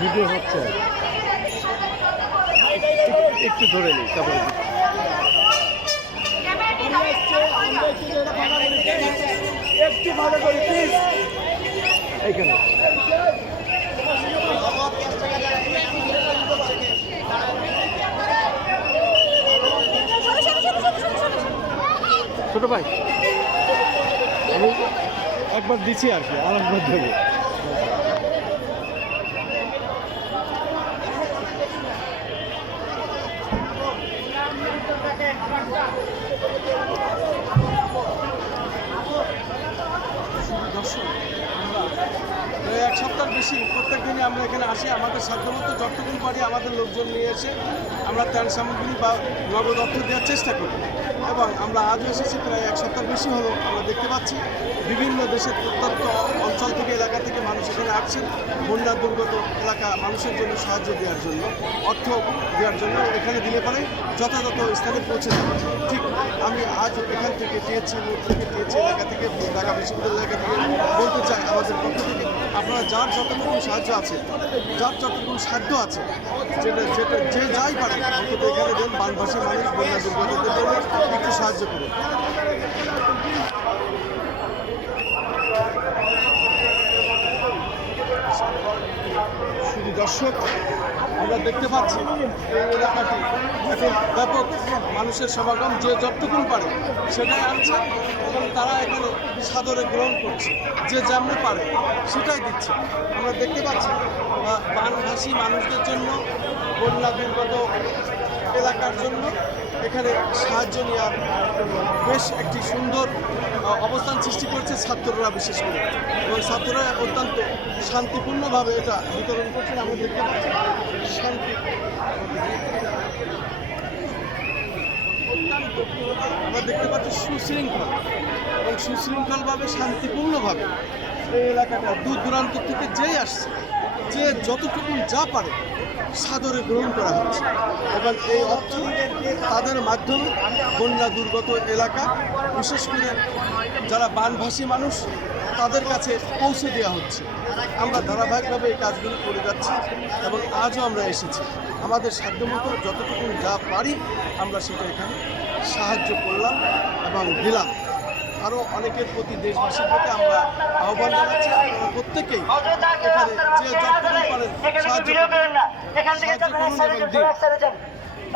Video হচ্ছে। একটু ধরে নিই, তারপরে এইখানে। ছোট ভাই, আমি একবার দিছি আর কি আর একবার দেবো। ¡Ataque! ¡Ataque! ¡Ataque! বেশি প্রত্যেক দিনই আমরা এখানে আসি। আমাদের সাধ্যমতো যতটুকু পারি আমাদের লোকজন নিয়ে এসে আমরা ত্রাণ সামগ্রী বা নগদ অর্থ দেওয়ার চেষ্টা করি। এবং আমরা আজও এসেছি, প্রায় এক সপ্তাহ বেশি হলো আমরা দেখতে পাচ্ছি। বিভিন্ন দেশের প্রত্যন্ত অঞ্চল থেকে, এলাকা থেকে মানুষ এখানে আসছেন। বন্যা দুর্গত এলাকা মানুষের জন্য সাহায্য দেওয়ার জন্য, অর্থ দেওয়ার জন্য এখানে দিলে পরে যথাযথ স্থানে পৌঁছে যাবে। ঠিক আমি আজ এখান থেকে টিএচসি মোড় থেকে টিএচসি এলাকা থেকে ঢাকা বিশ্ববিদ্যালয় এলাকা থেকে বলতে চাই আমাদের পক্ষ থেকে আপনারা যার যতটুকু সাহায্য আছে, যার যতটুকু সাধ্য আছে, যেটা যেটা যে যাই পারে, অন্তত এখানে দেন বানভাসী মানুষ বন্যা দুর্গতদের একটু সাহায্য করুন দর্শক, আমরা দেখতে পাচ্ছি এই এলাকাটি। এখন ব্যাপক মানুষের সমাগম যে যতটুকুন পারে, সেটাই আনছে এবং তারা এখানে সাদরে গ্রহণ করছে। যে যেমন পারে, সেটাই দিচ্ছে। আমরা দেখতে পাচ্ছি বানভাসী মানুষদের জন্য বন্যা দুর্গত এলাকার জন্য এখানে সাহায্য নেওয়ার বেশ একটি সুন্দর অবস্থান সৃষ্টি করছে ছাত্ররা বিশেষ করে। এবং ছাত্ররা অত্যন্ত শান্তিপূর্ণভাবে এটা বিতরণ করছেন। আমরা দেখতে পাচ্ছি শান্তি আমরা দেখতে পাচ্ছি সুশৃঙ্খল। এবং সুশৃঙ্খলভাবে, শান্তিপূর্ণভাবে এই এলাকাটা দূর দূরান্ত থেকে যেই আসছে যে যতটুকু যা পারে সাদরে গ্রহণ করা হচ্ছে। এবং এই অর্থ তাদের মাধ্যমে বন্যা দুর্গত এলাকা, বিশেষ করে যারা বানভাসী মানুষ, তাদের কাছে পৌঁছে দেওয়া হচ্ছে। আমরা ধারাবাহিকভাবে এই কাজগুলো করে যাচ্ছি এবং আজও আমরা এসেছি। আমাদের সাধ্যমতো যতটুকু যা পারি আমরা সেটা এখানে সাহায্য করলাম এবং দিলাম। আরও অনেকের প্রতি দেশবাসীর প্রতি আমরা আহ্বান জানাচ্ছি। আপনারা প্রত্যেকেই এখানে যে যতটুকু পারেন সাহায্য করুন। সাহায্য করুন এবং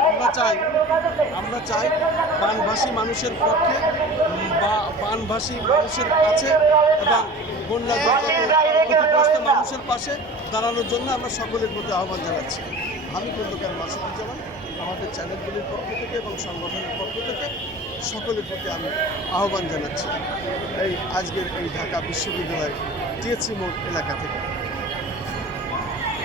আমরা চাই আমরা চাই বানভাসী মানুষের পক্ষে বা বানভাসী মানুষের কাছে এবং বন্যা ক্ষতিগ্রস্ত মানুষের পাশে দাঁড়ানোর জন্য আমরা সকলের প্রতি আহ্বান জানাচ্ছি। আমি খন্দকার মাসুদুজ্জামান আমাদের চ্যানেলগুলির পক্ষ থেকে এবং সংগঠনের পক্ষ থেকে সকলের প্রতি আমি আহ্বান জানাচ্ছি। এই আজকের এই ঢাকা বিশ্ববিদ্যালয় টিএসসি মোড় এলাকা থেকে।